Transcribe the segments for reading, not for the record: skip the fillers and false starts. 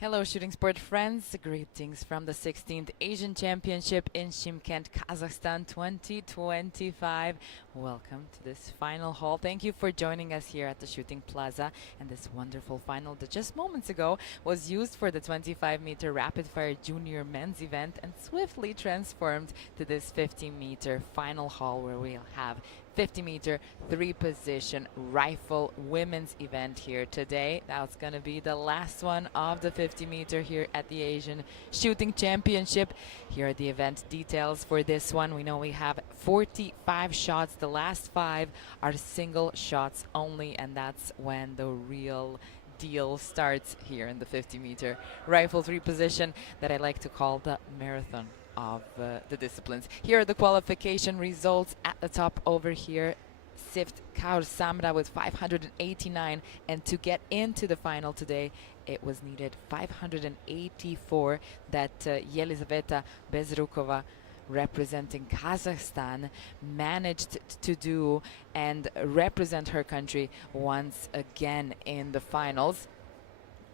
Hello, shooting sport friends. Greetings from the 16th Asian Championship in Shymkent, Kazakhstan 2025. Welcome to this final haul. Thank you for joining us here at the Shooting Plaza and this wonderful final that just moments ago was used for the 25-meter rapid-fire junior men's event and swiftly transformed to this 50-meter final haul where we'll have 50-meter three-position rifle women's event here today. That's going to be the last one of the 50-meter here at the Asian Shooting Championship. Here are the event details for this one. We know we have 45 shots. The last 5 are single shots only, and that's when the real deal starts here in the 50-meter rifle three-position that I like to call the marathon of the disciplines. Here are the qualification results at the top over here. Sift Kaur Samra with 589, and to get into the final today it was needed 584 that Yelizaveta Bezrukova, representing Kazakhstan, managed to do and represent her country once again in the finals.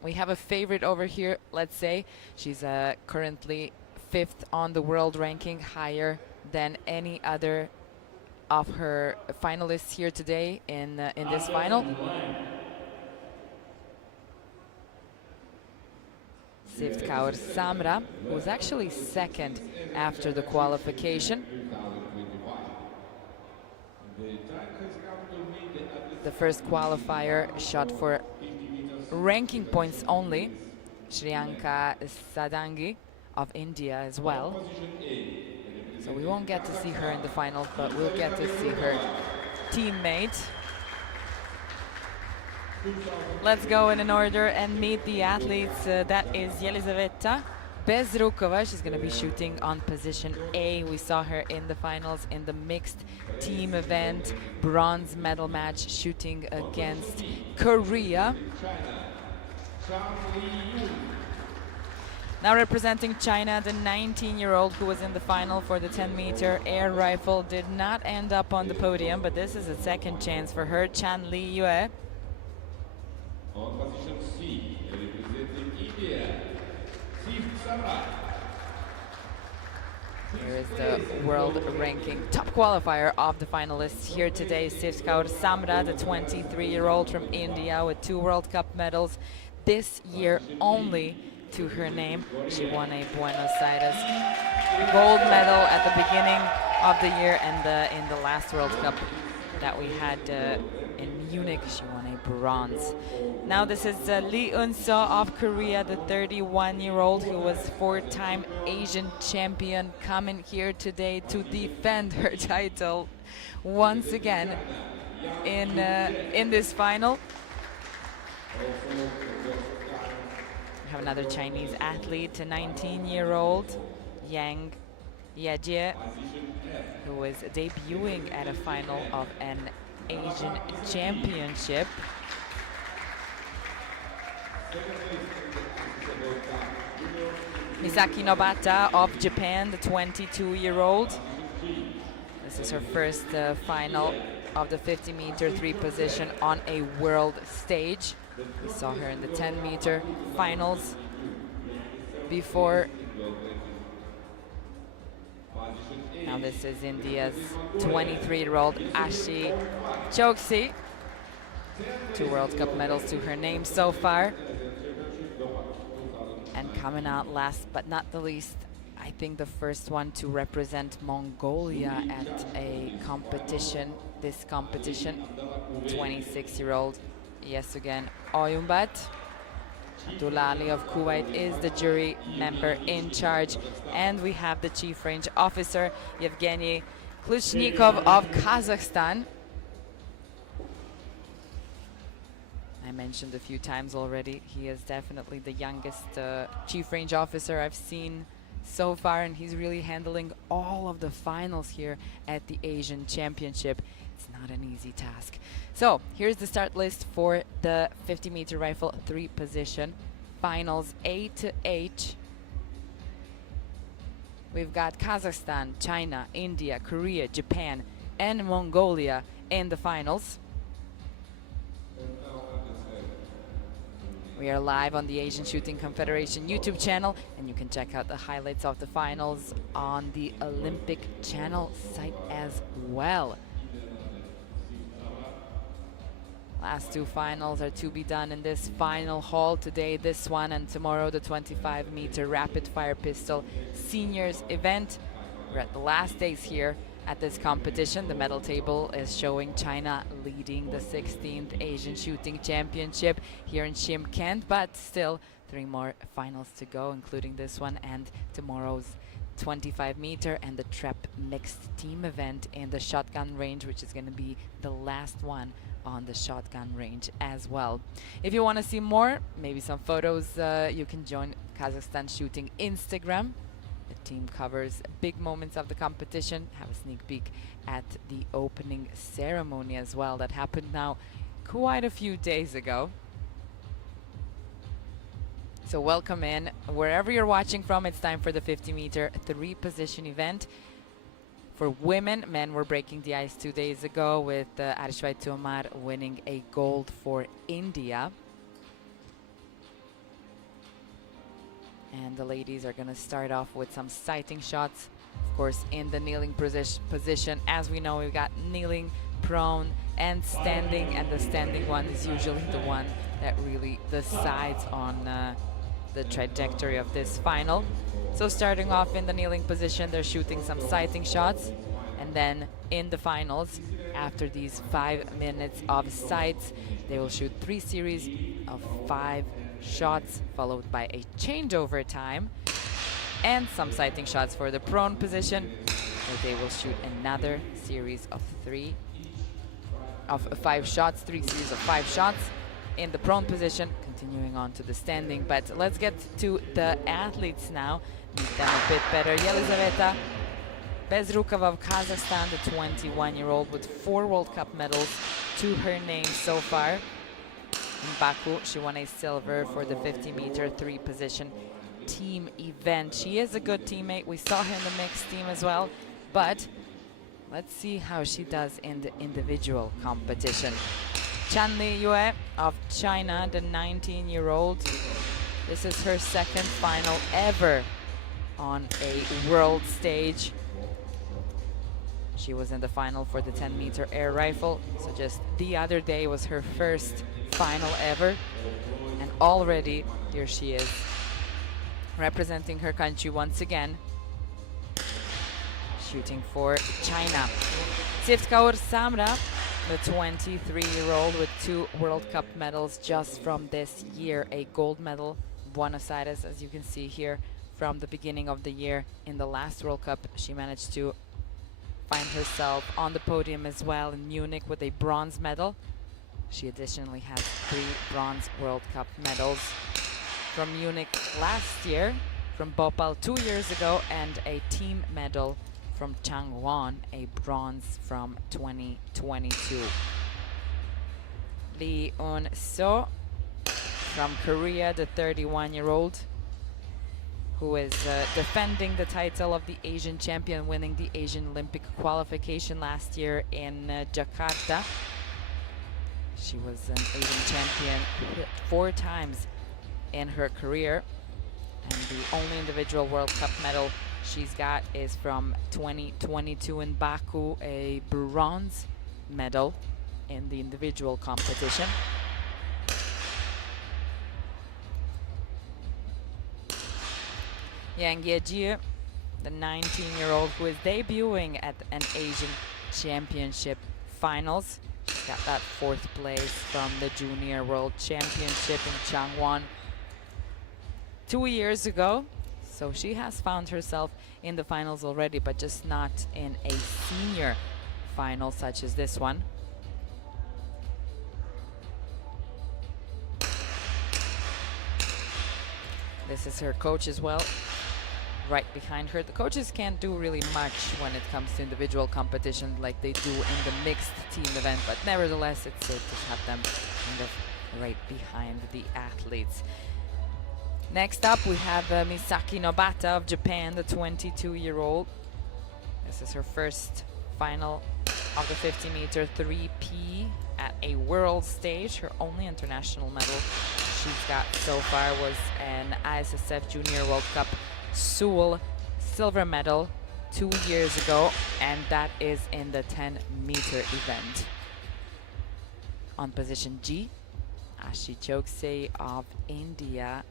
We have a favorite over here, let's say. She's currently 5th on the world ranking, higher than any other of her finalists here today in this final. Sift Kaur Samra, who was actually 2nd after the qualification. The first qualifier shot for ranking points only, Shriyanka Sadangi of India as well. So we won't get to see her in the final, but we'll get to see her teammate. Let's go in an order and meet the athletes. That is Yelizaveta Bezrukova. She's going to be shooting on position A. We saw her in the finals in the mixed team event, bronze medal match, shooting against Korea. Now representing China, the 19-year-old who was in the final for the 10-meter air rifle did not end up on the podium, but this is a second chance for her, Chan Li Yue. On position C, representing India, Sift Samra. Here is the world ranking top qualifier of the finalists here today, Sift Kaur Samra, the 23-year-old from India with 2 World Cup medals this year only to her name. She won a Buenos Aires gold medal at the beginning of the year, and in the last World Cup that we had in Munich, she won a bronze. Now this is Lee Eun-seo of Korea, the 31-year-old who was 4-time Asian champion, coming here today to defend her title once again in this final. We have another Chinese athlete, a 19-year-old Yang Yejie, who was debuting at a final of an Asian championship. Misaki Nobata of Japan, the 22-year-old. This is her first final of the 50-meter three-position on a world stage. We saw her in the 10-meter finals before. Now this is India's 23-year-old Ashi Choksi. 2 World Cup medals to her name so far. And coming out last but not the least, I think the first one to represent Mongolia at a competition, this competition, 26-year-old Yesugen Oyumbat. Abdullah Ali of Kuwait is the jury member in charge, and we have the chief range officer, Yevgeny Klushnikov of Kazakhstan. I mentioned a few times already, he is definitely the youngest chief range officer I've seen so far, and he's really handling all of the finals here at the Asian Championship. It's not an easy task. So here's the start list for the 50-meter rifle three-position finals A to H. We've got Kazakhstan, China, India, Korea, Japan, and Mongolia in the finals. We are live on the Asian Shooting Confederation YouTube channel, and you can check out the highlights of the finals on the Olympic channel site as well. Last two finals are to be done in this final hall. Today this one, and tomorrow the 25-meter rapid fire pistol seniors event. We're at the last days here at this competition. The medal table is showing China leading the 16th Asian Shooting Championship here in Shymkent, but still 3 more finals to go, including this one and tomorrow's 25-meter and the trap mixed team event in the shotgun range, which is going to be the last one on the shotgun range as well. If you want to see more, maybe some photos, you can join Kazakhstan Shooting Instagram. The team covers big moments of the competition. Have a sneak peek at the opening ceremony as well that happened now quite a few days ago. So welcome in wherever you're watching from. It's time for the 50-meter 3-position event. For women, men were breaking the ice 2 days ago with Arishwai Tomar winning a gold for India. And the ladies are going to start off with some sighting shots, of course, in the kneeling position. As we know, we've got kneeling, prone, and standing, and the standing one is usually the one that really decides on the trajectory of this final. So starting off in the kneeling position, they're shooting some sighting shots, and then in the finals, after these 5 minutes of sights, they will shoot 3 series of 5 shots, followed by a changeover time and some sighting shots for the prone position, where they will shoot another series of 5 shots, 3 series of 5 shots in the prone position, continuing on to the standing. But let's get to the athletes now, meet them a bit better. Yelizaveta Bezrukova of Kazakhstan, the 21-year-old with 4 World Cup medals to her name so far. In Baku, she won a silver for the 50-meter 3-position team event. She is a good teammate. We saw her in the mixed team as well, but let's see how she does in the individual competition. Chanli Yue of China, the 19-year-old. This is her 2nd final ever on a world stage. She was in the final for the 10-meter air rifle, so just the other day was her 1st final ever, and already here she is representing her country once again, shooting for China. Tsivtkaur Samra, the 23-year-old with 2 World Cup medals just from this year, a gold medal, Buenos Aires, as you can see here from the beginning of the year. In the last World Cup, she managed to find herself on the podium as well in Munich with a bronze medal. She additionally has 3 bronze World Cup medals from Munich last year, from Bhopal 2 years ago, and a team medal from Changwon, a bronze from 2022. Lee Un-so from Korea, the 31-year-old, who is defending the title of the Asian champion, winning the Asian Olympic qualification last year in Jakarta. She was an Asian champion 4 times in her career, and the only individual World Cup medal she's got is from 2022 in Baku, a bronze medal in the individual competition. Yang Yejie, the 19-year-old who is debuting at an Asian Championship finals. She's got that 4th place from the Junior World Championship in Changwon 2 years ago. So she has found herself in the finals already, but just not in a senior final such as this one. This is her coach as well, right behind her. The coaches can't do really much when it comes to individual competition like they do in the mixed team event, but nevertheless it's safe to have them kind of right behind the athletes. Next up we have Misaki Nobata of Japan, the 22-year-old. This is her 1st final of the 50-meter 3P at a world stage, her only international medal she's got so far was an ISSF Junior World Cup Seoul silver medal 2 years ago, and that is in the 10-meter event. On position G, Ashi Choksey of India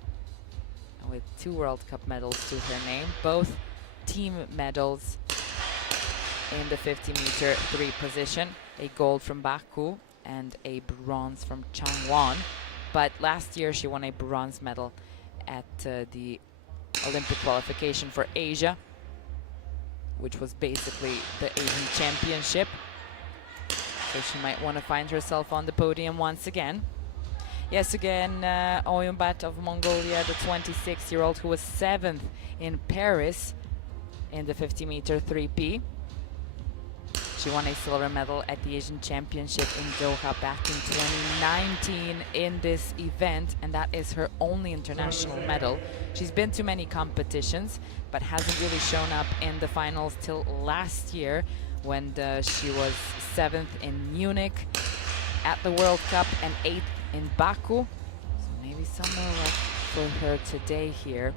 with 2 World Cup medals to her name, both team medals in the 50-meter 3 position, a gold from Baku and a bronze from Changwon. But last year she won a bronze medal at the Olympic qualification for Asia, which was basically the Asian Championship. So she might want to find herself on the podium once again. Yes, again, Oyunbat of Mongolia, the 26-year-old who was 7th in Paris in the 50-meter 3P. She won a silver medal at the Asian Championship in Doha back in 2019 in this event, and that is her only international medal. She's been to many competitions, but hasn't really shown up in the finals till last year when she was 7th in Munich at the World Cup and 8th in Baku. So maybe some more luck for her today here.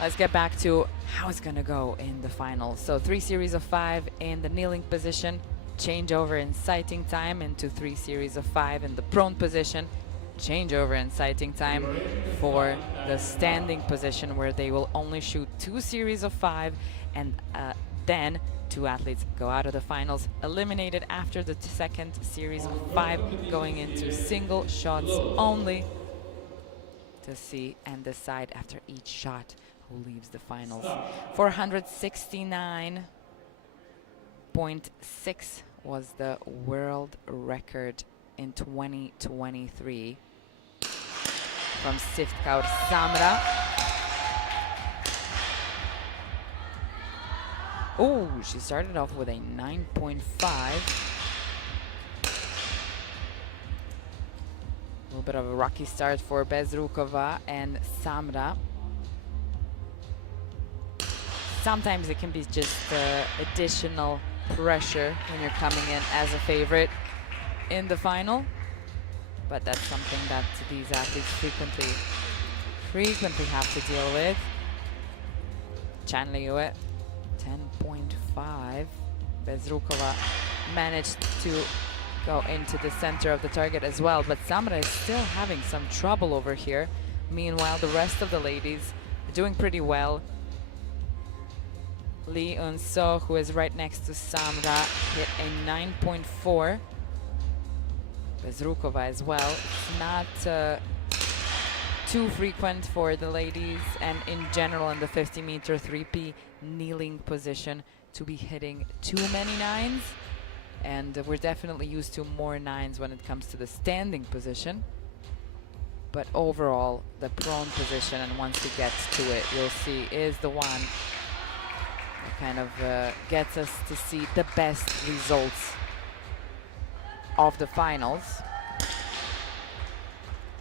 Let's get back to how it's gonna go in the finals. So 3 series of 5 in the kneeling position, change over in sighting time into 3 series of 5 in the prone position, change over in sighting time for the standing position, where they will only shoot 2 series of 5, and then 2 athletes go out of the finals, eliminated after the second series of 5, going into single shots only to see and decide after each shot who leaves the finals. 469.6 was the world record in 2023 from Siftkaur Samra. Oh, she started off with a 9.5. A little bit of a rocky start for Bezrukova and Samra. Sometimes it can be just additional pressure when you're coming in as a favorite in the final, but that's something that these athletes frequently have to deal with. Chan Liuet, 10.5. Bezrukova managed to go into the center of the target as well, but Samra is still having some trouble over here. Meanwhile, the rest of the ladies are doing pretty well. Lee Eun-so, who is right next to Samra, hit a 9.4. Bezrukova as well. It's not too frequent for the ladies and in general in the 50-meter 3P kneeling position to be hitting too many 9s. And we're definitely used to more 9s when it comes to the standing position. But overall, the prone position, and once we get to it, you'll see, is the one that kind of gets us to see the best results of the finals.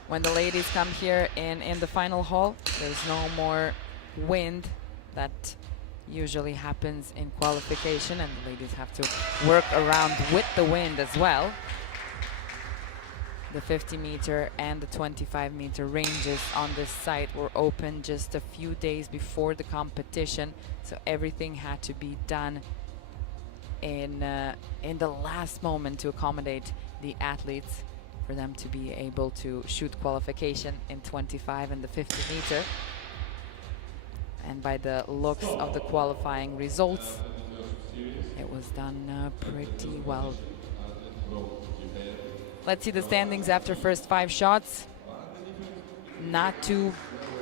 When the ladies come here in the final hall, there's no more wind that usually happens in qualification, and the ladies have to work around with the wind as well. The 50-meter and the 25-meter ranges on this site were open just a few days before the competition, so everything had to be done in the last moment to accommodate the athletes for them to be able to shoot qualification in 25 and the 50-meter. And by the looks of the qualifying results, it was done pretty well. Let's see the standings after first 5 shots. Not too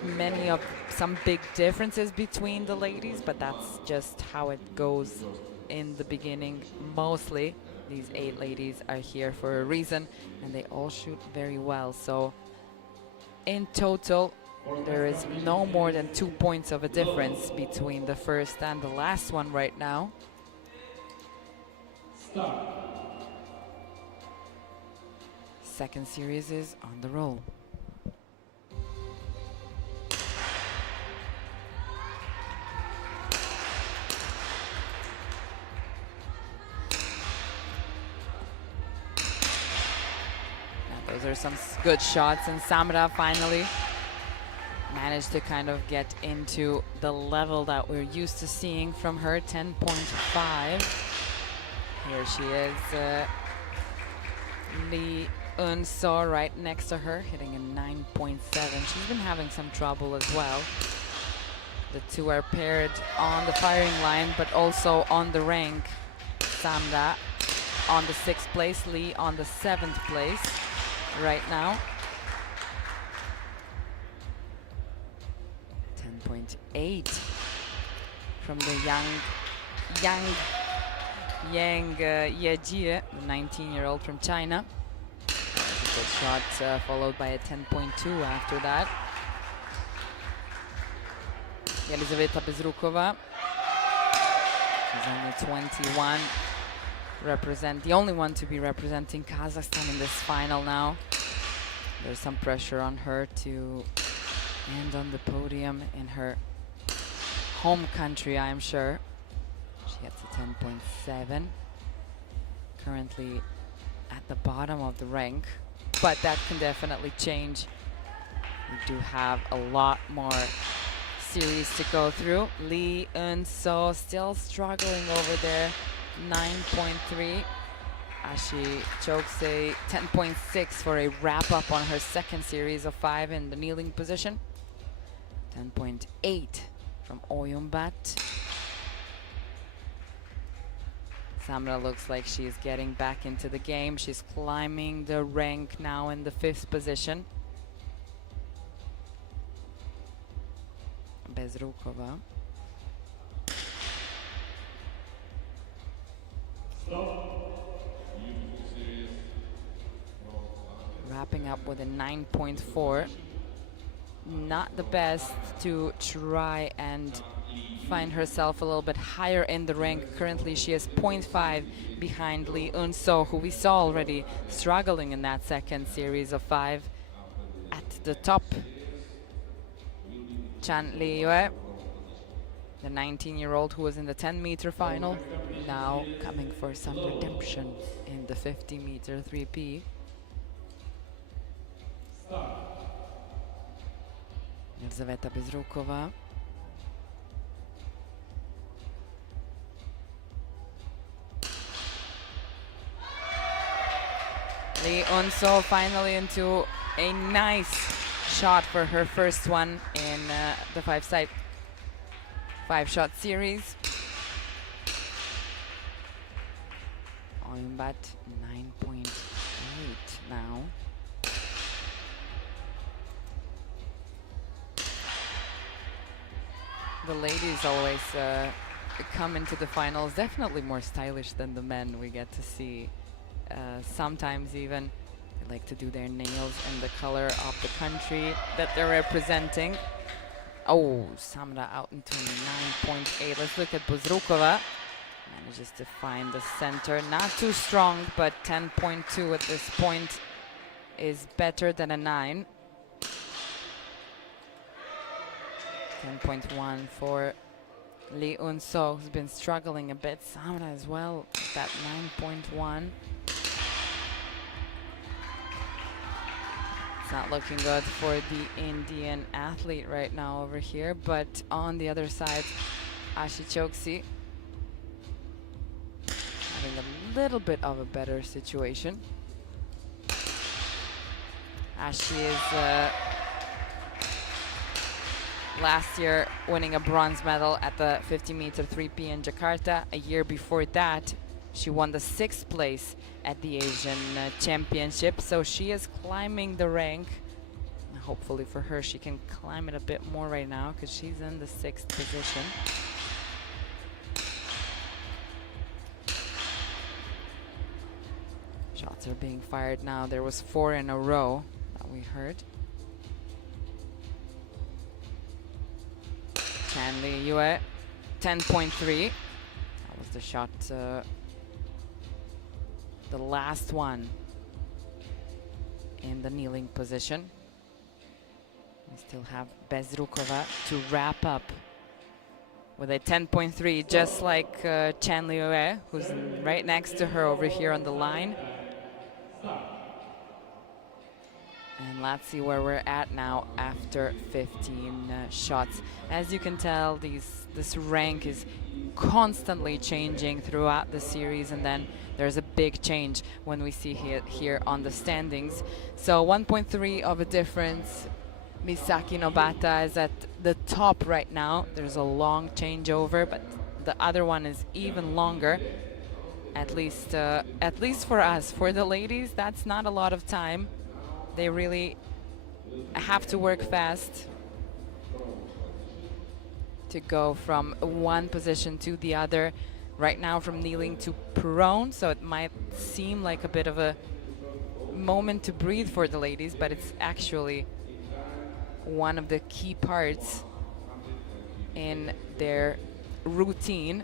many of some big differences between the ladies, but that's just how it goes in the beginning. Mostly these 8 ladies are here for a reason, and they all shoot very well. So in total, there is no more than 2 points of a difference between the first and the last one right now. Second series is on the roll. Now Those are some good shots, and Samra finally managed to kind of get into the level that we're used to seeing from her, 10.5. Here she is, Lee Eun-so right next to her, hitting a 9.7. She's been having some trouble as well. The two are paired on the firing line, but also on the rank. Samra on the 6th place, Lee on the 7th place right now. 10.8 from the Yang Yejie, the 19-year-old from China. Good shot, followed by a 10.2 after that. Elizaveta Bezrukova, she's only 21, the only one to be representing Kazakhstan in this final now. There's some pressure on her to end on the podium in her home country, I am sure. She gets a 10.7, currently at the bottom of the rank, but that can definitely change. We do have a lot more series to go through. Lee Eun-so still struggling over there, 9.3. Ashi Choksei 10.6 for a wrap up on her second series of 5 in the kneeling position. 10.8 from Oyunbat. Samra looks like she's getting back into the game. She's climbing the rank now in the 5th position. Bezrukova. Wrapping up with a 9.4. Not the best to try and find herself a little bit higher in the rank. Currently she is 0.5 behind Lee Eun-so, who we saw already struggling in that second series of 5. At the top, Chan Li-yue, the 19-year-old who was in the 10-meter final, now coming for some redemption in the 50-meter 3P. Elizaveta Bezrukova. Lee Eun-so finally into a nice shot for her first one in the 5-shot series. Oyunbat 9.8 now. The ladies always come into the finals definitely more stylish than the men we get to see. Sometimes even they like to do their nails in the color of the country that they're representing. Oh, Samra out into 9.8. Let's look at Bezrukova. Manages to find the center. Not too strong, but 10.2 at this point is better than a 9. 10.1 for Lee Eun-so, who's been struggling a bit. Samra as well, that 9.1. It's not looking good for the Indian athlete right now over here, but on the other side, Ashi Choksei having a little bit of a better situation. Ashi is last year winning a bronze medal at the 50-meter 3P in Jakarta. A year before that, she won the 6th place at the Asian Championship, so she is climbing the rank. Hopefully for her, she can climb it a bit more right now because she's in the 6th position. Shots are being fired now. There was 4 in a row that we heard. Chan Li-yue, 10.3. That was the shot, the last one in the kneeling position. We still have Bezrukova to wrap up with a 10.3, just like Chan Li-yue, who's right next to her over here on the line. And let's see where we're at now after 15 shots. As you can tell, this rank is constantly changing throughout the series, and then there's a big change when we see here on the standings. So 1.3 of a difference. Misaki Nobata is at the top right now. There's a long changeover, but the other one is even longer. At least for us. For the ladies, that's not a lot of time. They really have to work fast to go from one position to the other. Right now from kneeling to prone, so it might seem like a bit of a moment to breathe for the ladies, but it's actually one of the key parts in their routine.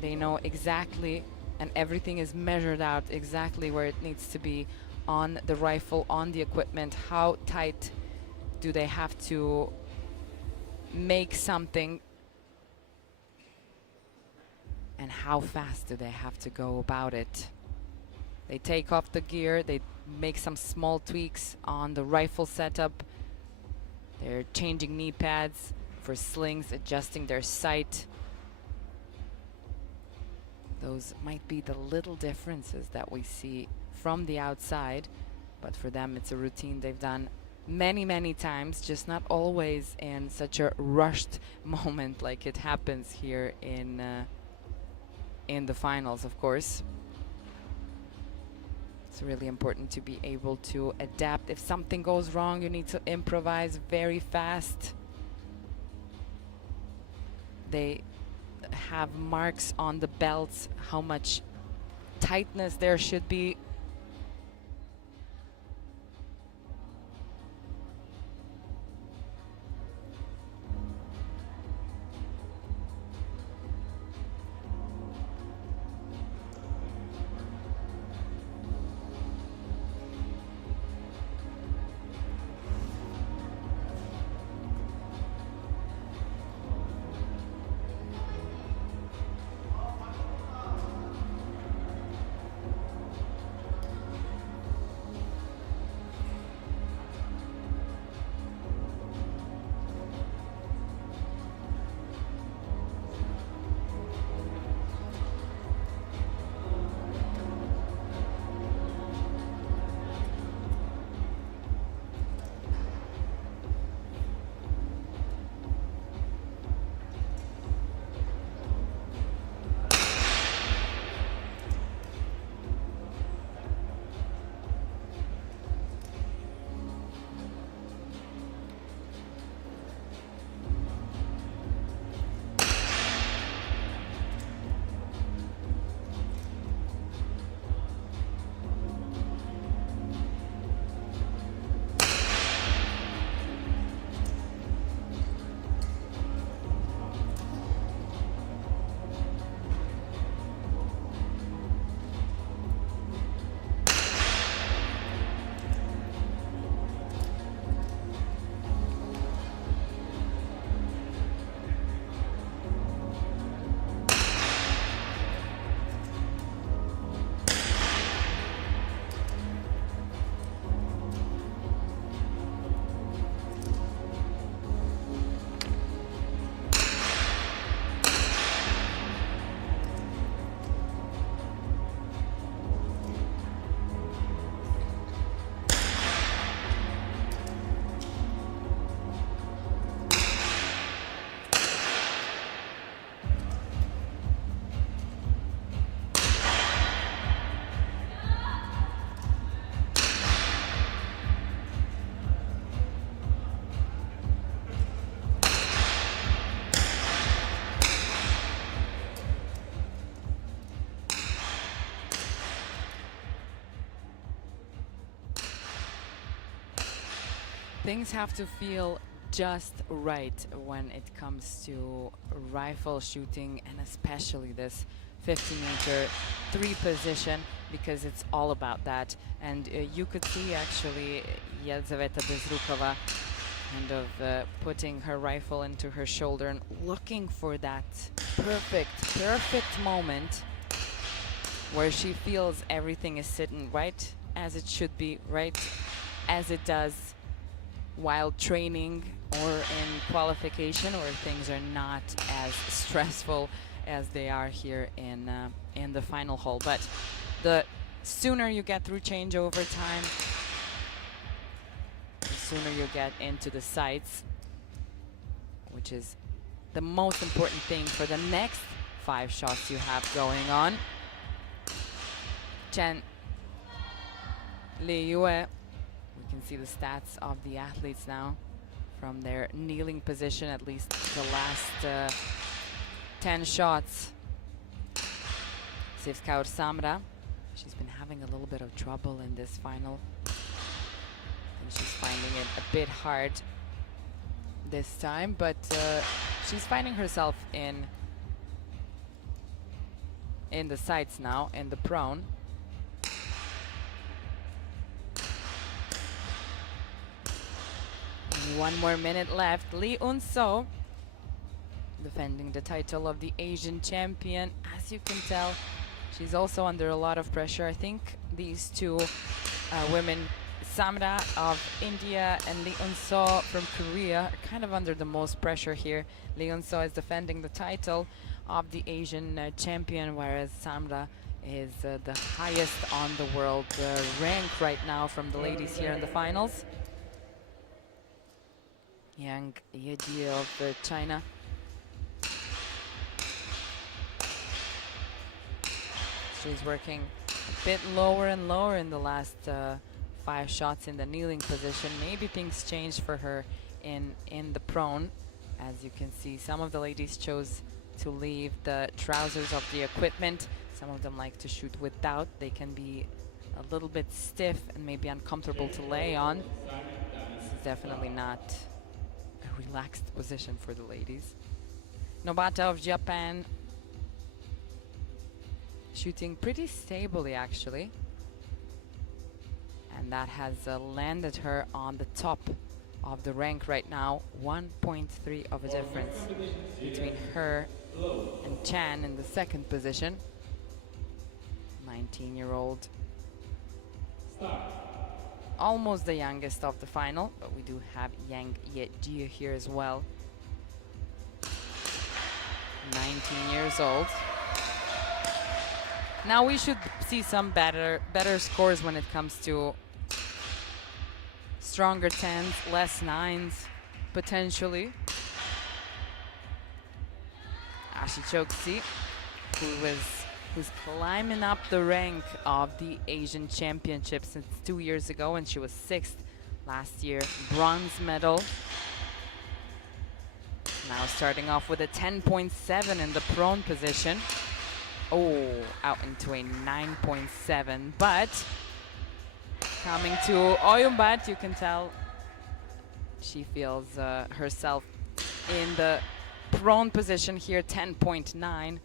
They know exactly, and everything is measured out exactly where it needs to be on the rifle, on the equipment. How tight do they have to make something, and how fast do they have to go about it? They take off the gear, they make some small tweaks on the rifle setup. They're changing knee pads for slings, adjusting their sight. Those might be the little differences that we see from the outside, but for them it's a routine they've done many times, just not always in such a rushed moment like it happens here in the finals, of course. It's really important to be able to adapt. If something goes wrong, you need to improvise very fast. They have marks on the belts, how much tightness there should be. Things have to feel just right when it comes to rifle shooting, and especially this 50-meter three position, because it's all about that. And you could see actually Yelizaveta Bezrukova kind of putting her rifle into her shoulder and looking for that perfect moment where she feels everything is sitting right as it should be, right as it does while training or in qualification, or things are not as stressful as they are here in the final hole. But the sooner you get through changeover time, the sooner you get into the sights, which is the most important thing for the next 5 shots you have going on. Chen Liyue, we can see the stats of the athletes now from their kneeling position, at least the last 10 shots. Sivkaur Samra, she's been having a little bit of trouble in this final, and she's finding it a bit hard this time, but she's finding herself in the sights now, in the prone. Only 1 more minute left. Lee Un-so defending the title of the Asian champion. As you can tell, she's also under a lot of pressure. I think these two women, Samra of India and Lee Un-so from Korea, are kind of under the most pressure here. Lee Un-so is defending the title of the Asian champion, whereas Samra is the highest on the world rank right now from the ladies here in the finals. Yang Yejie of China. She's working a bit lower and lower in the last 5 shots in the kneeling position. Maybe things changed for her in the prone. As you can see, some of the ladies chose to leave the trousers of the equipment. Some of them like to shoot without. They can be a little bit stiff and maybe uncomfortable to lay on. This is definitely not a relaxed position for the ladies. Nobata of Japan shooting pretty stably, actually. And that has landed her on the top of the rank right now. 1.3 of a difference between her and Chan in the 2nd position. 19-year-old. Almost the youngest of the final, but we do have Yang Yejie here as well. 19 years old. Now we should see some better scores when it comes to stronger 10s, less 9s, potentially. Ashi Choksi, who's climbing up the rank of the Asian Championship since 2 years ago, and she was 6th last year, bronze medal. Now starting off with a 10.7 in the prone position. Oh, out into a 9.7, but coming to Oyumbat, you can tell she feels herself in the prone position here, 10.9.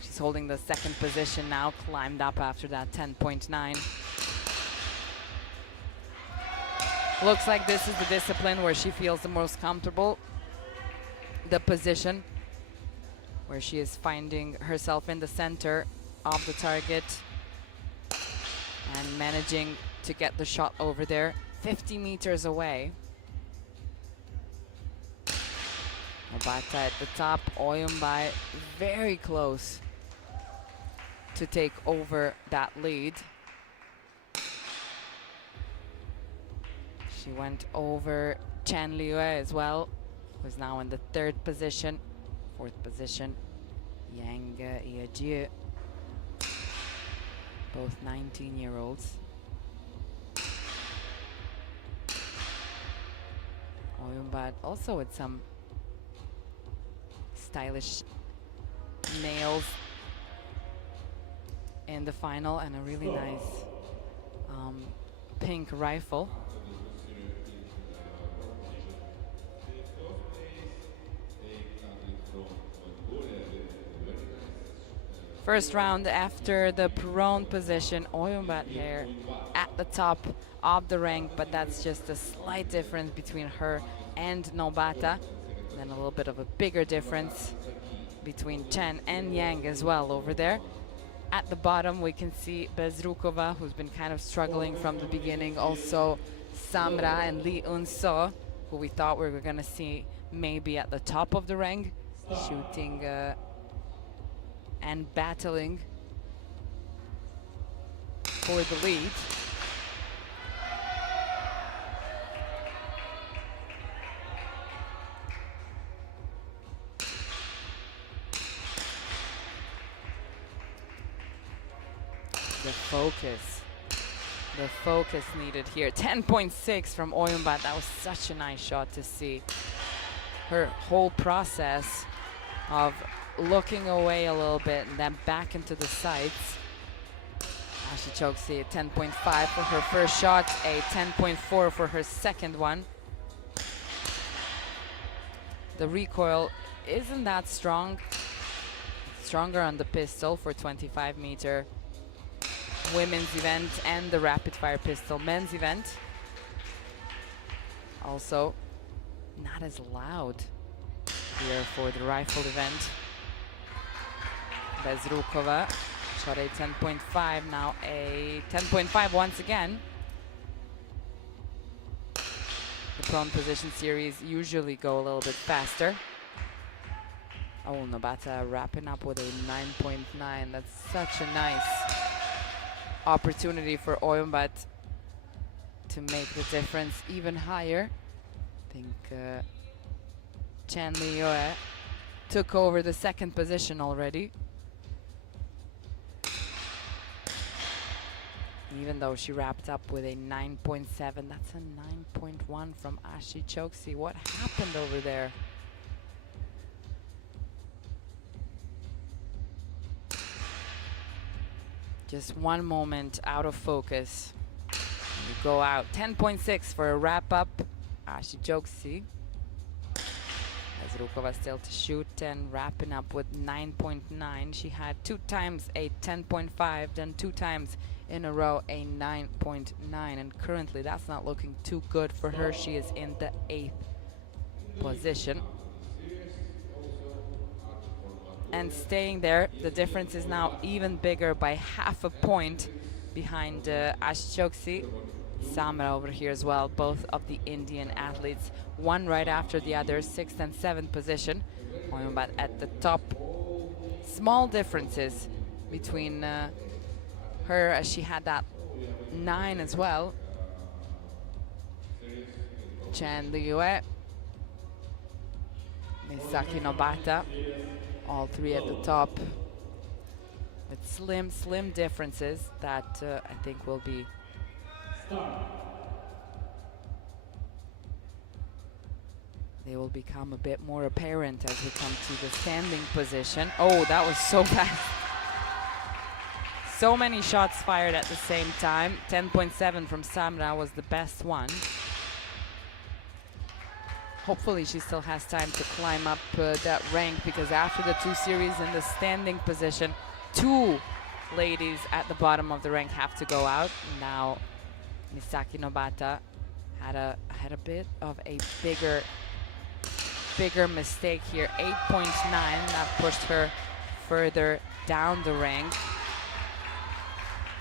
She's holding the 2nd position now, climbed up after that 10.9. Looks like this is the discipline where she feels the most comfortable. The position where she is finding herself in the center of the target and managing to get the shot over there 50 meters away. Nobata at the top, Oyumbai very close to take over that lead. She went over Chan Liyue as well, who's now in the 3rd position. 4th position, Yang Yejie, both 19-year-olds. Oyumbat also with some stylish nails in the final and a really nice pink rifle. First round after the prone position, Oyumbat here at the top of the rank, but that's just a slight difference between her and Nobata. Then a little bit of a bigger difference between Chen and Yang as well over there. At the bottom, we can see Bezrukova, who's been kind of struggling from the beginning. Also, Samra and Lee Un-so, who we thought we were going to see maybe at the top of the ring, shooting and battling for the lead. The focus needed here. 10.6 from Oyunbat. That was such a nice shot to see. Her whole process of looking away a little bit and then back into the sights. Ashi Choksi, 10.5 for her first shot, a 10.4 for her second one. The recoil isn't that strong. Stronger on the pistol for 25-meter women's event and the rapid fire pistol men's event. Also, not as loud here for the rifle event. Bezrukova shot a 10.5, now a 10.5 once again. The prone position series usually go a little bit faster. Oh, Nobata wrapping up with a 9.9. That's such a nice opportunity for Oyunbat to make the difference even higher. I think Chan Li-yoe took over the second position already. Even though she wrapped up with a 9.7, that's a 9.1 from Ashi Choksi. What happened over there? Just one moment out of focus. You go out. 10.6 for a wrap-up. Ashi Choksi. Bezrukova still to shoot and wrapping up with 9.9. She had 2 times a 10.5, then 2 times in a row a 9.9. And currently that's not looking too good for her. She is in the 8th position. And staying there, the difference is now even bigger by half a point behind Ashi Choksi. Samra over here as well, both of the Indian athletes, one right after the other, 6th and 7th position. Oyunbat at the top. Small differences between her, as she had that 9 as well. Chan Li-yoe, Misaki Nobata, all 3 at the top, with slim differences that I think will be they will become a bit more apparent as we come to the standing position. Oh, that was so fast. So many shots fired at the same time. 10.7 from Samra was the best one. Hopefully she still has time to climb up that rank, because after the 2 series in the standing position, 2 ladies at the bottom of the rank have to go out. Now Misaki Nobata had a bit of a bigger mistake here. 8.9, that pushed her further down the rank.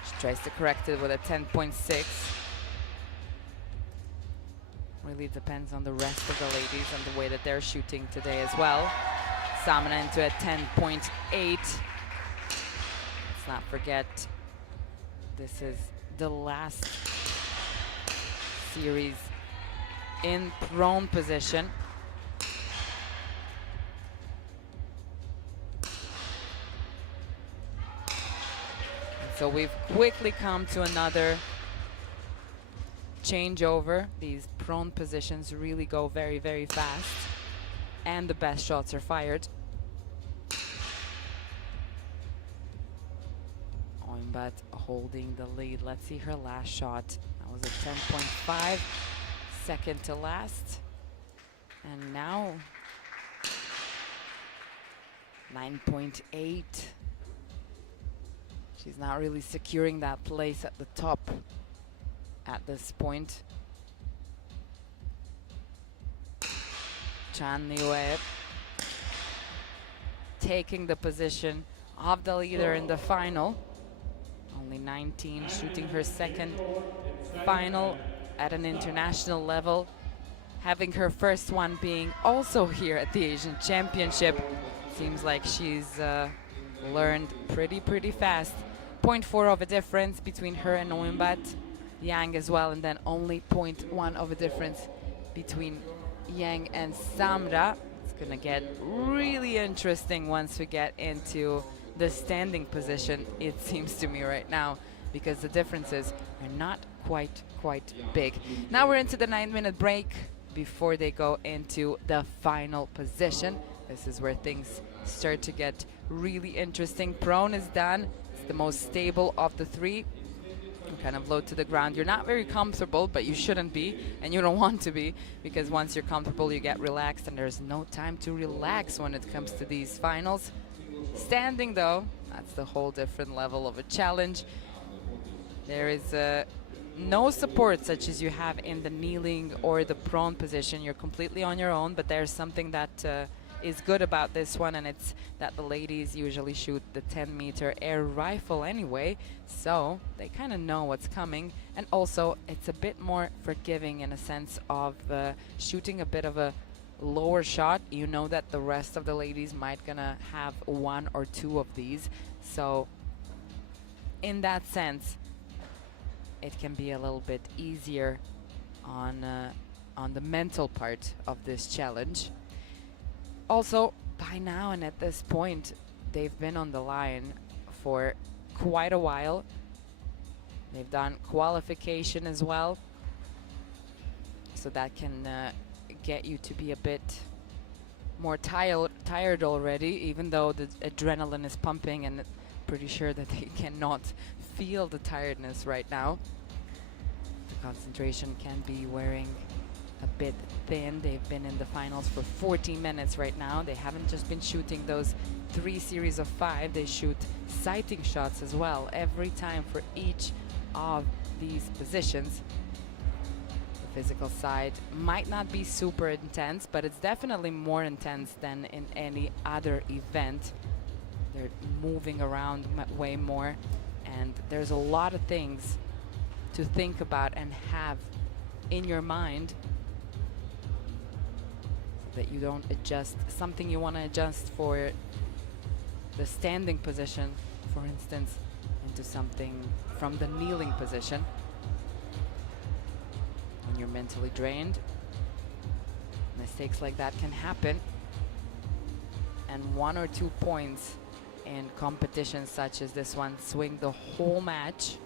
She tries to correct it with a 10.6. Really depends on the rest of the ladies and the way that they're shooting today as well. Samana into a 10.8. Let's not forget, this is the last series in prone position. So we've quickly come to another changeover. These prone positions really go very, very fast, and the best shots are fired. Oyunbat holding the lead. Let's see her last shot. That was a 10.5, second to last. And now 9.8. She's not really securing that place at the top at this point. Chan Li-yoe taking the position of the leader in the final. Only 19, shooting her second final at an international level. Having her first one being also here at the Asian Championship. Seems like she's learned pretty fast. 0.4 of a difference between her and Oyunbat. Yang as well, and then only 0.1 of a difference between Yang and Samra. It's gonna get really interesting once we get into the standing position, it seems to me right now, because the differences are not quite big. Now we're into the 9-minute break before they go into the final position. This is where things start to get really interesting. Prone is done. It's the most stable of the three. You kind of low to the ground. You're not very comfortable, but you shouldn't be, and you don't want to be, because once you're comfortable, you get relaxed, and there's no time to relax when it comes to these finals. Standing, though, that's the whole different level of a challenge. There is no support such as you have in the kneeling or the prone position. You're completely on your own, but there's something that is good about this one, and it's that the ladies usually shoot the 10-meter air rifle anyway, so they kind of know what's coming. And also, it's a bit more forgiving in a sense of shooting a bit of a lower shot. You know that the rest of the ladies might gonna have one or two of these, so in that sense it can be a little bit easier on the mental part of this challenge. Also, by now and at this point, they've been on the line for quite a while. They've done qualification as well, so that can get you to be a bit more tired already, even though the adrenaline is pumping, and pretty sure that they cannot feel the tiredness right now. The concentration can be wearing a bit thin. They've been in the finals for 14 minutes right now. They haven't just been shooting those 3 series of 5. They shoot sighting shots as well every time for each of these positions. The physical side might not be super intense, but it's definitely more intense than in any other event. They're moving around way more, and there's a lot of things to think about and have in your mind that you don't adjust. Something you want to adjust for the standing position, for instance, into something from the kneeling position. When you're mentally drained, mistakes like that can happen, and 1 or 2 points in competitions such as this one swing the whole match,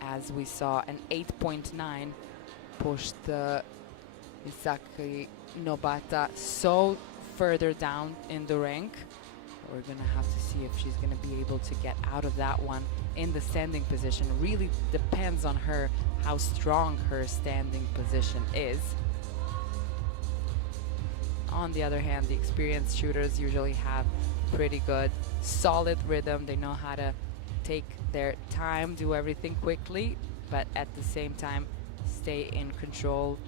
as we saw an 8.9 pushed the Misaki Nobata so further down in the rank. We're gonna have to see if she's gonna be able to get out of that one in the standing position. Really depends on her, how strong her standing position is. On the other hand, the experienced shooters usually have pretty good, solid rhythm. They know how to take their time, do everything quickly, but at the same time stay in control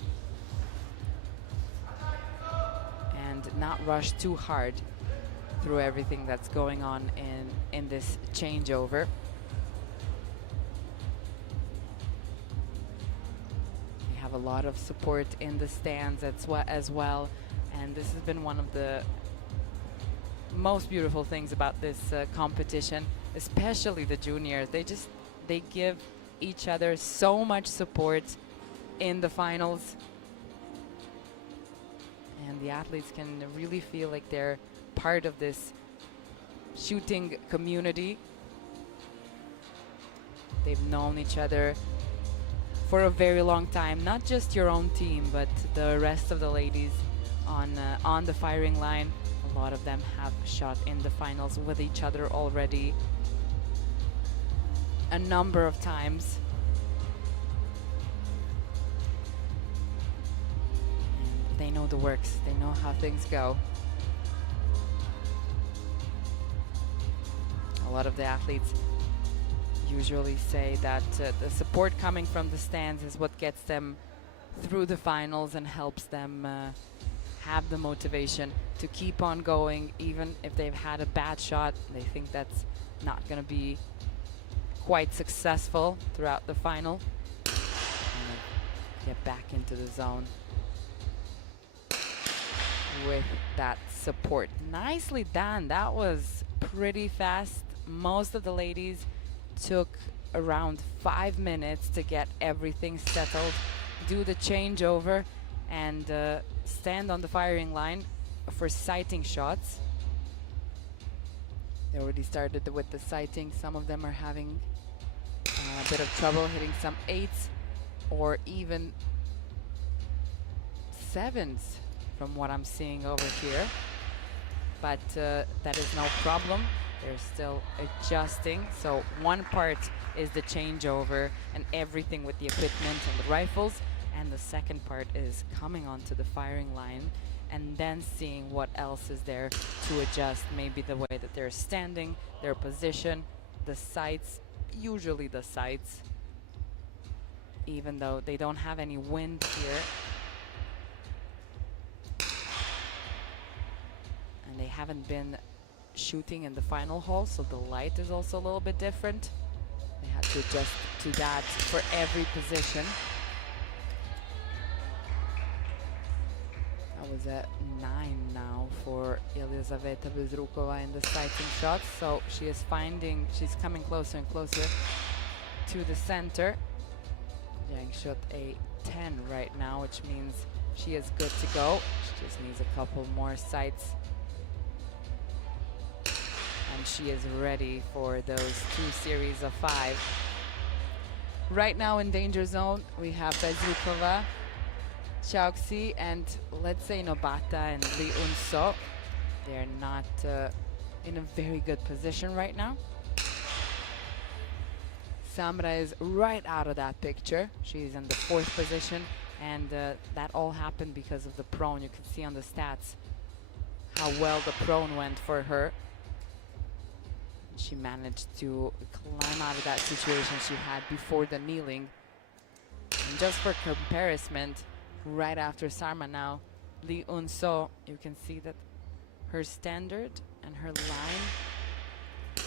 and not rush too hard through everything that's going on in this changeover. We have a lot of support in the stands as well, and this has been one of the most beautiful things about this competition, especially the juniors. They give each other so much support in the finals, and the athletes can really feel like they're part of this shooting community. They've known each other for a very long time, not just your own team, but the rest of the ladies on the firing line. A lot of them have shot in the finals with each other already a number of times. And they know the works, they know how things go. A lot of the athletes usually say that the support coming from the stands is what gets them through the finals and helps them have the motivation to keep on going, even if they've had a bad shot. They think that's not going to be quite successful throughout the final. And get back into the zone with that support. Nicely done. That was pretty fast. Most of the ladies took around 5 minutes to get everything settled, do the changeover, and stand on the firing line for sighting shots. They already started with the sighting. Some of them are having a bit of trouble hitting some 8s or even 7s from what I'm seeing over here. But that is no problem. They're still adjusting. So one part is the changeover and everything with the equipment and the rifles, and the second part is coming onto the firing line and then seeing what else is there to adjust. Maybe the way that they're standing, their position, the sights, usually the sights, even though they don't have any wind here. And they haven't been shooting in the final hole, so the light is also a little bit different. They had to adjust to that for every position. That was at 9 now for Elizaveta Bezrukova in the sighting shots. So she's coming closer and closer to the center. Yang shot a 10 right now, which means she is good to go. She just needs a couple more sights. And she is ready for those 2 series of 5. Right now in danger zone, we have Bezrukova, Chauxi, and let's say Nobata and Lee Unso. They're not in a very good position right now. Samra is right out of that picture. She's in the 4th position, and that all happened because of the prone. You can see on the stats how well the prone went for her. She managed to climb out of that situation she had before the kneeling. And just for comparison, right after Sarma now, Lee Unso, you can see that her standard and her line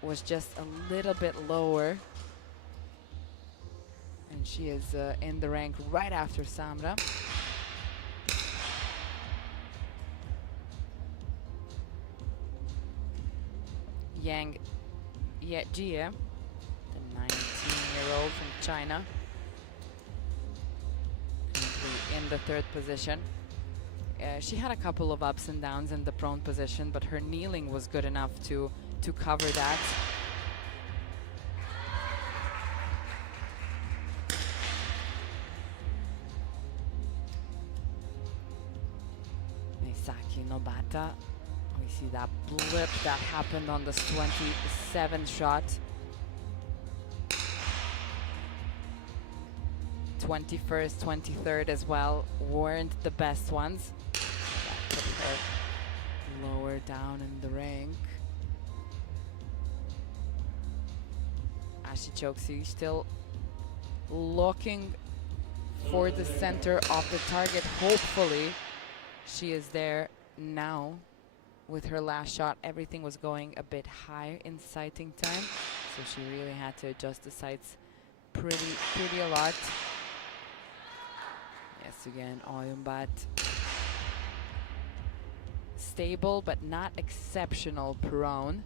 was just a little bit lower. And she is in the rank right after Samra. Yang Yejie, the 19-year-old from China, currently in the 3rd position. She had a couple of ups and downs in the prone position, but her kneeling was good enough to cover that. Misaki Nobata. We see that blip that happened on this 27th shot. 21st, 23rd as well weren't the best ones. That put her lower down in the rank. Ashi Chokshi still looking for the center of the target. Hopefully she is there now. With her last shot, everything was going a bit high in sighting time, so she really had to adjust the sights pretty a lot. Yes, again, Oyunbat. Stable, but not exceptional prone.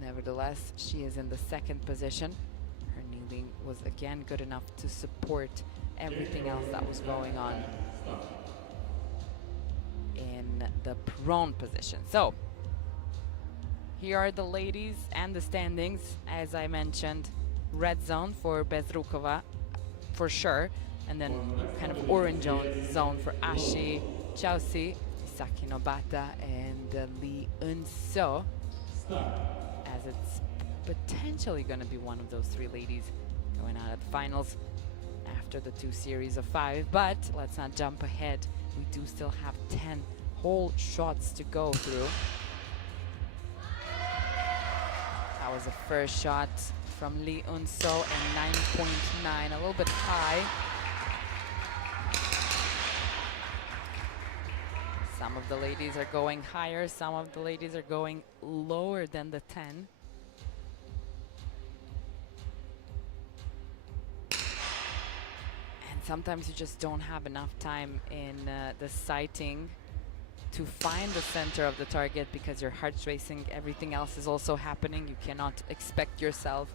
Nevertheless, she is in the 2nd position. Her kneeling was again good enough to support everything else that was going on in the prone position. So here are the ladies and the standings. As I mentioned, red zone for Bezrukova for sure, and then kind of orange zone for Ashi, Chausi, Misaki Nobata, and Lee Unso, as it's potentially going to be one of those 3 ladies going out at the finals after the 2 series of 5. But let's not jump ahead. We do still have 10 whole shots to go through. That was the first shot from Lee Unso, and 9.9, a little bit high. Some of the ladies are going higher, some of the ladies are going lower than the 10. And sometimes you just don't have enough time in the sighting to find the center of the target because your heart's racing, everything else is also happening. You cannot expect yourself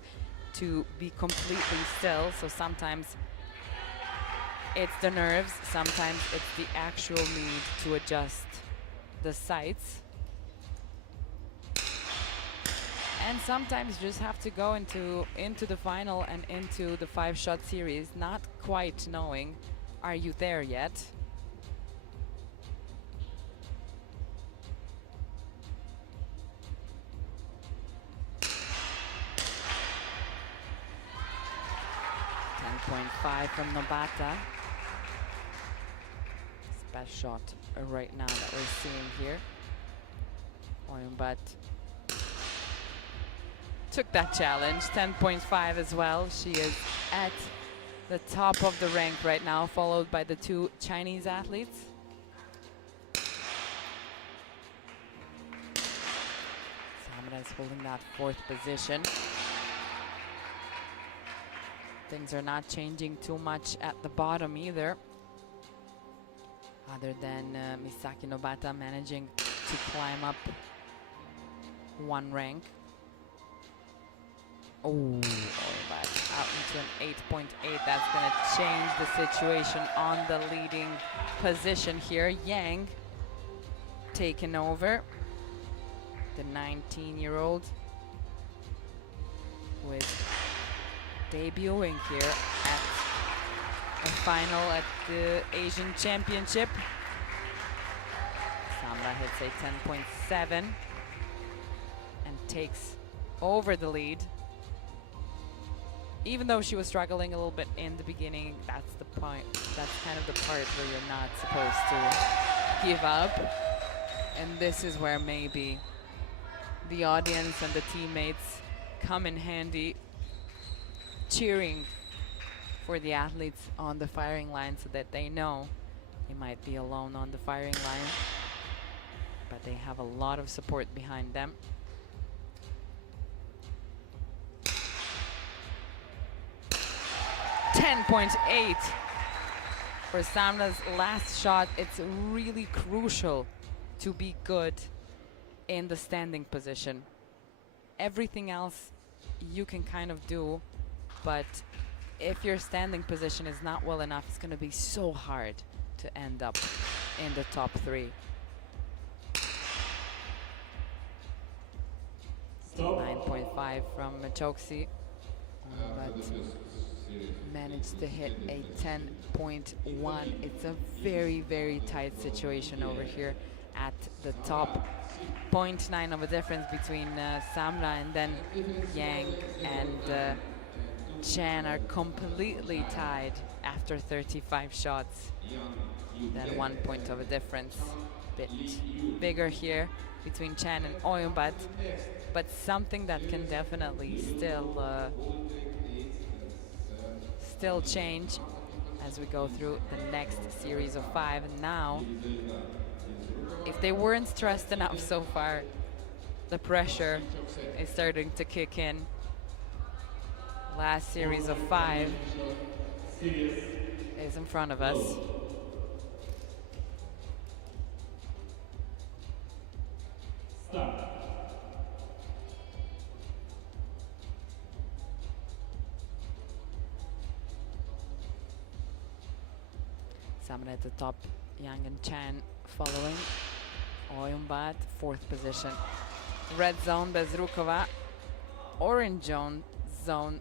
to be completely still. So sometimes it's the nerves, sometimes it's the actual need to adjust the sights. And sometimes you just have to go into the final and into the 5-shot series, not quite knowing, are you there yet? .5 from Nobata. It's the best shot right now that we're seeing here. Oyunbat took that challenge. 10.5 as well. She is at the top of the rank right now, followed by the 2 Chinese athletes. Samra is holding that 4th position. Things are not changing too much at the bottom either, other than Misaki Nobata managing to climb up 1 rank. Oh, but out into an 8.8. That's going to change the situation on the leading position here. Yang taken over, the 19-year-old, with debuting here at a final at the Asian Championship. Samra hits a 10.7 and takes over the lead. Even though she was struggling a little bit in the beginning, that's the point. That's kind of the part where you're not supposed to give up. And this is where maybe the audience and the teammates come in handy, cheering for the athletes on the firing line so that they know they might be alone on the firing line, but they have a lot of support behind them. .8 for Samra's last shot. It's really crucial to be good in the standing position. Everything else you can kind of do, but if your standing position is not well enough, it's going to be so hard to end up in the top 3. 9.5 from Machoksi, but managed to hit a 10.1. It's a very, very tight situation over here at the top. 0.9 of a difference between Samra and then Yang and Chan are completely tied after 35 shots. Then 1 point of a difference. Bit bigger here between Chan and Oyunbat, but something that can definitely still change as we go through the next series of 5. And now, if they weren't stressed enough so far, the pressure is starting to kick in. Last series of 5 is in front of us. Samra at the top, Yang and Chan following. Oyunbat, 4th position. Red zone, Bezrukova. Orange zone,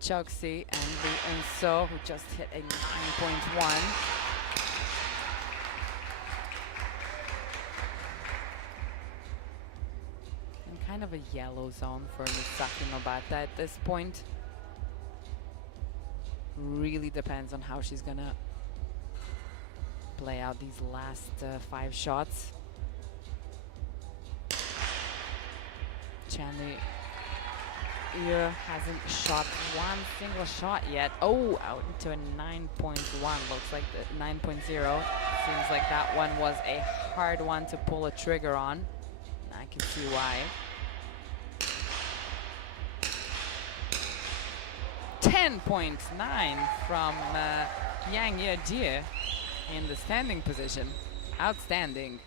Choksi and the Enso, who just hit a 9.1. And kind of a yellow zone for Misaki Nobata at this point. Really depends on how she's gonna play out these last 5 shots. Chanli hasn't shot 1 single shot yet. Oh, out into a 9.1, looks like the 9.0. Seems like that one was a hard one to pull a trigger on. I can see why. 10.9 from Yang Yejie in the standing position. Outstanding.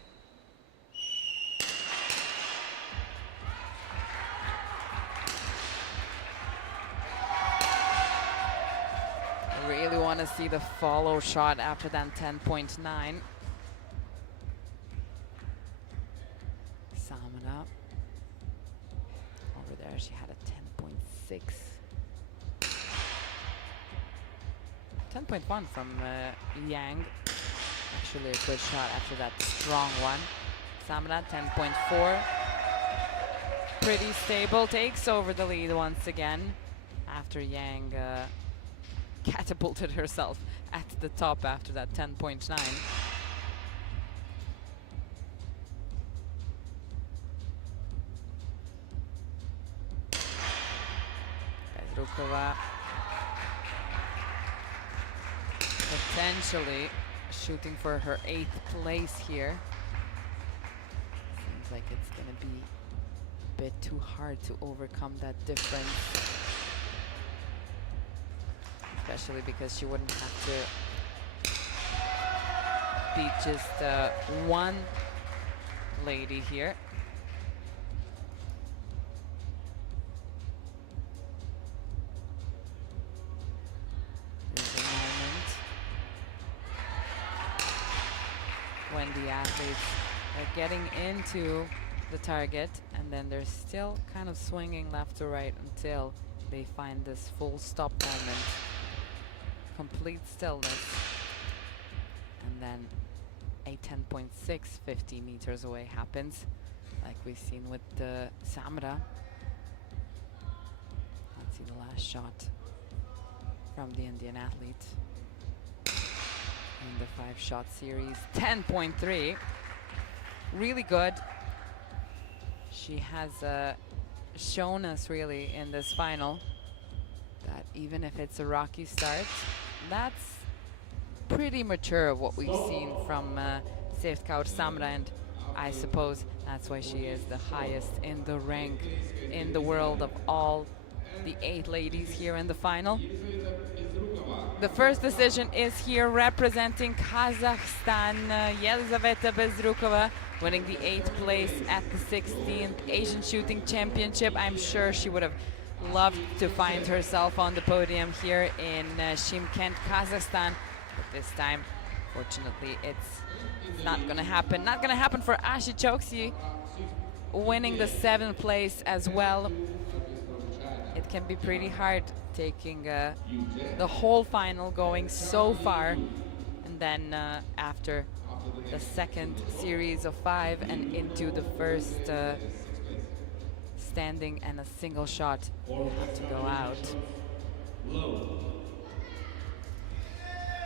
I really want to see the follow shot after that 10.9. Samana. Over there, she had a 10.6. 10.1 from Yang. Actually a good shot after that strong one. Samana 10.4. Pretty stable, takes over the lead once again after Yang catapulted herself at the top after that 10.9. Bezrukova potentially shooting for her 8th place here. Seems like it's going to be a bit too hard to overcome that difference. Especially because she wouldn't have to beat just one lady here. There's a moment when the athletes are getting into the target and then they're still kind of swinging left to right until they find this full stop moment. Complete stillness, and then a 10.6 50 meters away happens, like we've seen with the Samra. Let's see the last shot from the Indian athlete in the 5-shot series. 10.3, really good. She has shown us really in this final that even if it's a rocky start, that's pretty mature of what we've seen from Sevkaur Samra, and I suppose that's why she is the highest in the rank in the world of all the 8 ladies here in the final. The first decision is here representing Kazakhstan, Yelizaveta Bezrukova, winning the 8th place at the 16th Asian Shooting Championship. I'm sure she would have loved to find herself on the podium here in Shymkent, Kazakhstan. But this time, fortunately, it's not going to happen. Not going to happen for Ashi Choksi, winning the 7th place as well. It can be pretty hard taking the whole final, going so far, and then after the second series of 5 and into the first standing and a single shot, you have to go out.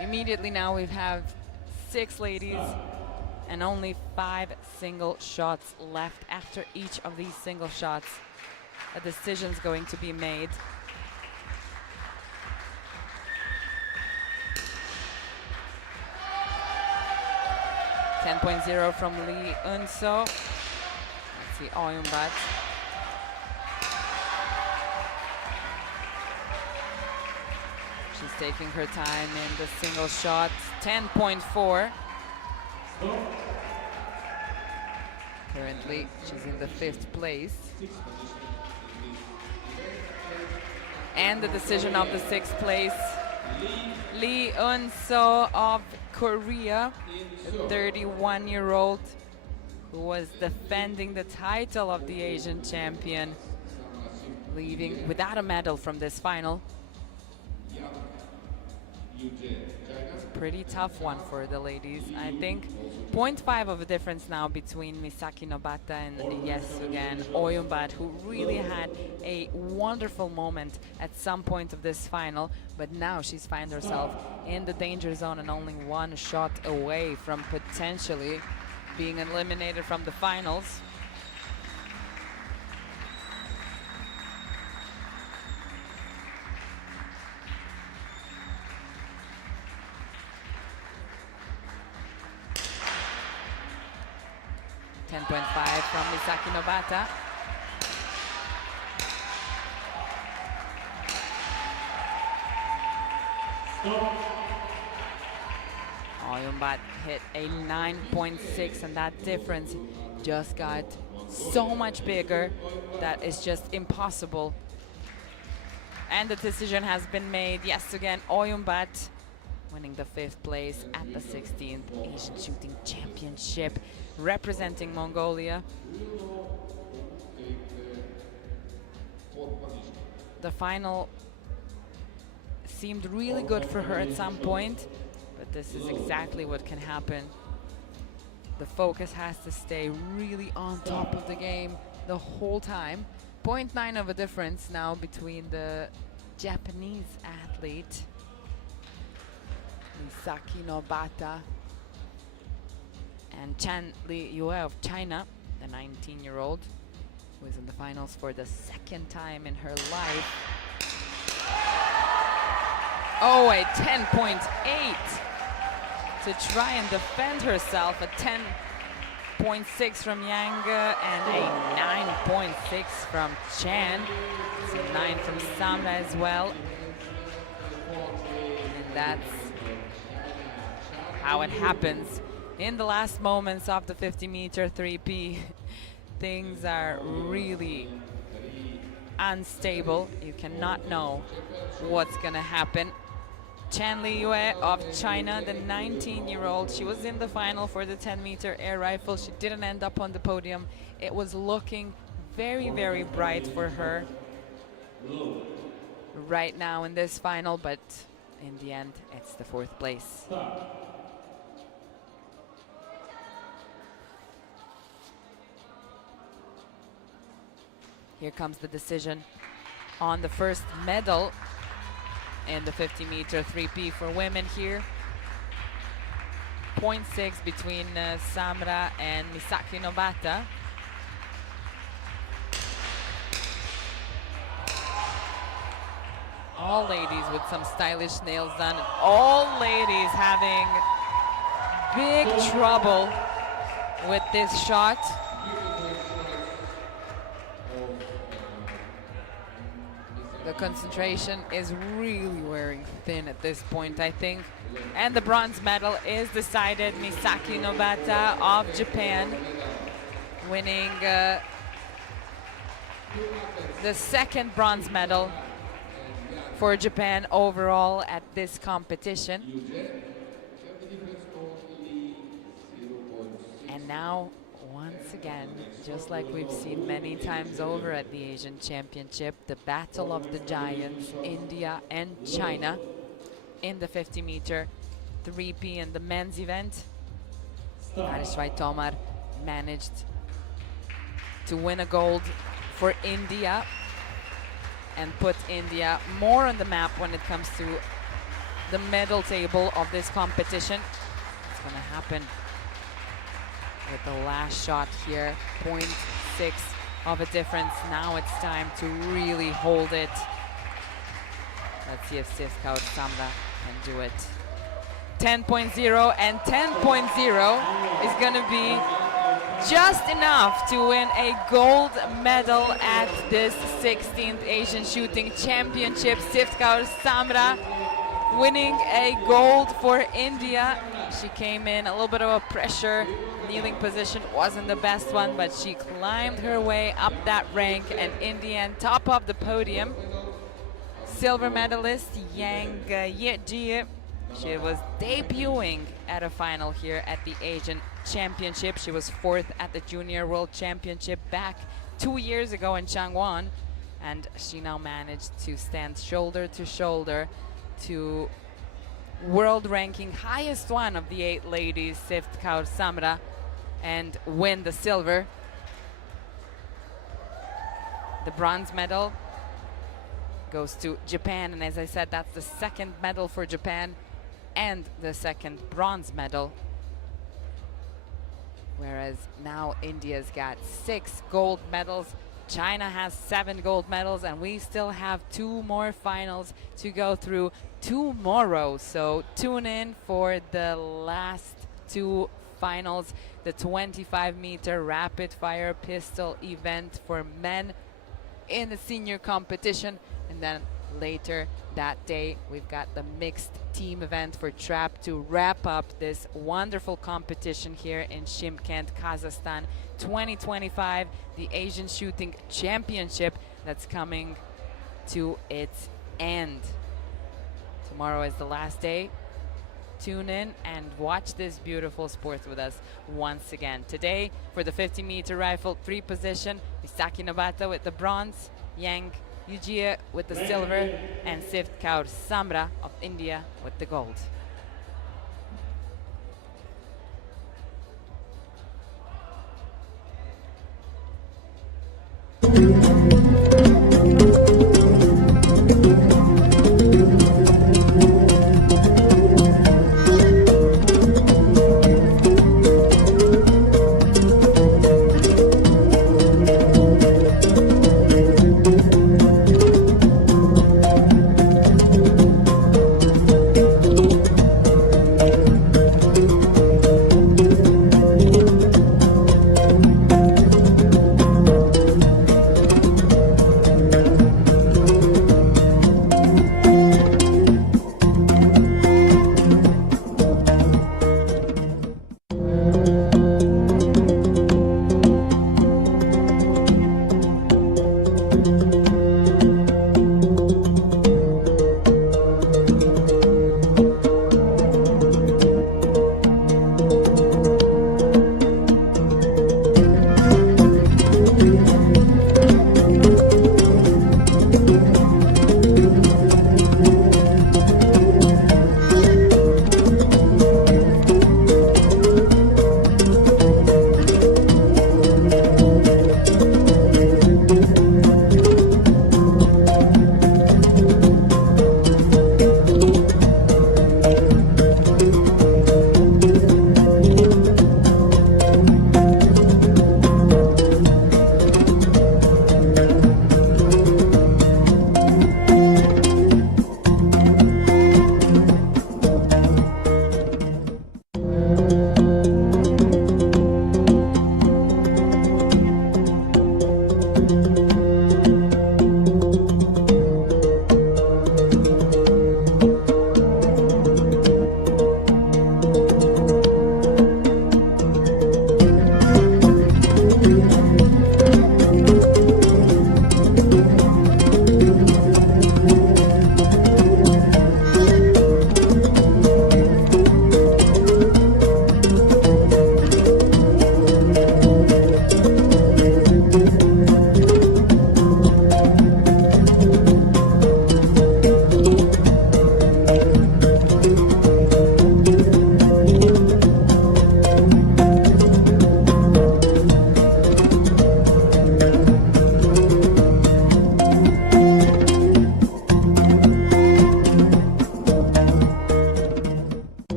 Immediately now we have 6 ladies and only 5 single shots left. After each of these single shots, a decision's going to be made. .0 from Lee Unso. Let's see, Oyunbat. She's taking her time in the single shot. 10.4. Currently, she's in the 5th place. And the decision of the 6th place, Lee Unso of Korea, a 31-year-old who was defending the title of the Asian champion, leaving without a medal from this final. It's a pretty tough one for the ladies. I think 0.5 of a difference now between Misaki Nobata and Yesugen Oyunbat, who really had a wonderful moment at some point of this final, but now she's found herself in the danger zone and only 1 shot away from potentially being eliminated from the finals. 10.5 from Misaki Nobata. Oyunbat hit a 9.6, and that difference just got so much bigger that it's just impossible. And the decision has been made. Yes, again, Oyunbat winning the 5th place at the 16th Asian Shooting Championship, representing Mongolia. The final seemed really good for her at some point, but this is exactly what can happen. The focus has to stay really on top of the game the whole time. 0.9 of a difference now between the Japanese athlete Misaki Nobata and Chan Li Yue of China, the 19-year-old, who is in the finals for the 2nd time in her life. Oh, a 10.8 to try and defend herself. A 10.6 from Yang and a 9.6 from Chan. It's a 9 from Samra as well. And that's how it happens. In the last moments of the 50-meter 3P, things are really unstable. You cannot know what's gonna happen. Chan Li Yue of China, the 19-year-old, she was in the final for the 10-meter air rifle. She didn't end up on the podium. It was looking very, very bright for her right now in this final, but in the end, it's the 4th place. Here comes the decision on the first medal in the 50-meter 3P for women here. 0.6 between Samra and Misaki Nobata. All ladies with some stylish nails done. And all ladies having big trouble with this shot. The concentration is really wearing thin at this point, I think. And the bronze medal is decided. Misaki Nobata of Japan winning the 2nd bronze medal for Japan overall at this competition. And now, once again, just like we've seen many times over at the Asian Championship, the battle of the giants, India and China, in the 50-meter 3P in the men's event. Arishwai Tomar managed to win a gold for India and put India more on the map when it comes to the medal table of this competition. It's going to happen with the last shot here. 0.6 of a difference. Now it's time to really hold it. Let's see if Sifka Samra can do it. 10.0 and 10.0 is going to be just enough to win a gold medal at this 16th Asian Shooting Championship. Sifka Samra winning a gold for India. She came in a little bit of a pressure. Kneeling position wasn't the best one, but she climbed her way up that rank, and in the end, top of the podium. Silver medalist Yang Yejie. She was debuting at a final here at the Asian Championship. She was 4th at the Junior World Championship back 2 years ago in Changwon, and she now managed to stand shoulder to shoulder to world ranking highest one of the 8 ladies, Sifka Samra, and win the silver. The bronze medal goes to Japan, and as I said, that's the 2nd medal for Japan and the 2nd bronze medal. Whereas now India's got 6 gold medals, China has 7 gold medals, and we still have 2 more finals to go through tomorrow. So tune in for the last 2 finals the 25-meter rapid-fire pistol event for men in the senior competition. And then later that day, we've got the mixed team event for trap to wrap up this wonderful competition here in Shymkent, Kazakhstan 2025, the Asian Shooting Championship that's coming to its end. Tomorrow is the last day. Tune in and watch this beautiful sport with us once again. Today, for the 50-meter rifle 3 position, Misaki Nobata with the bronze, Yang Yujia with the silver, and Sift Kaur Samra of India with the gold.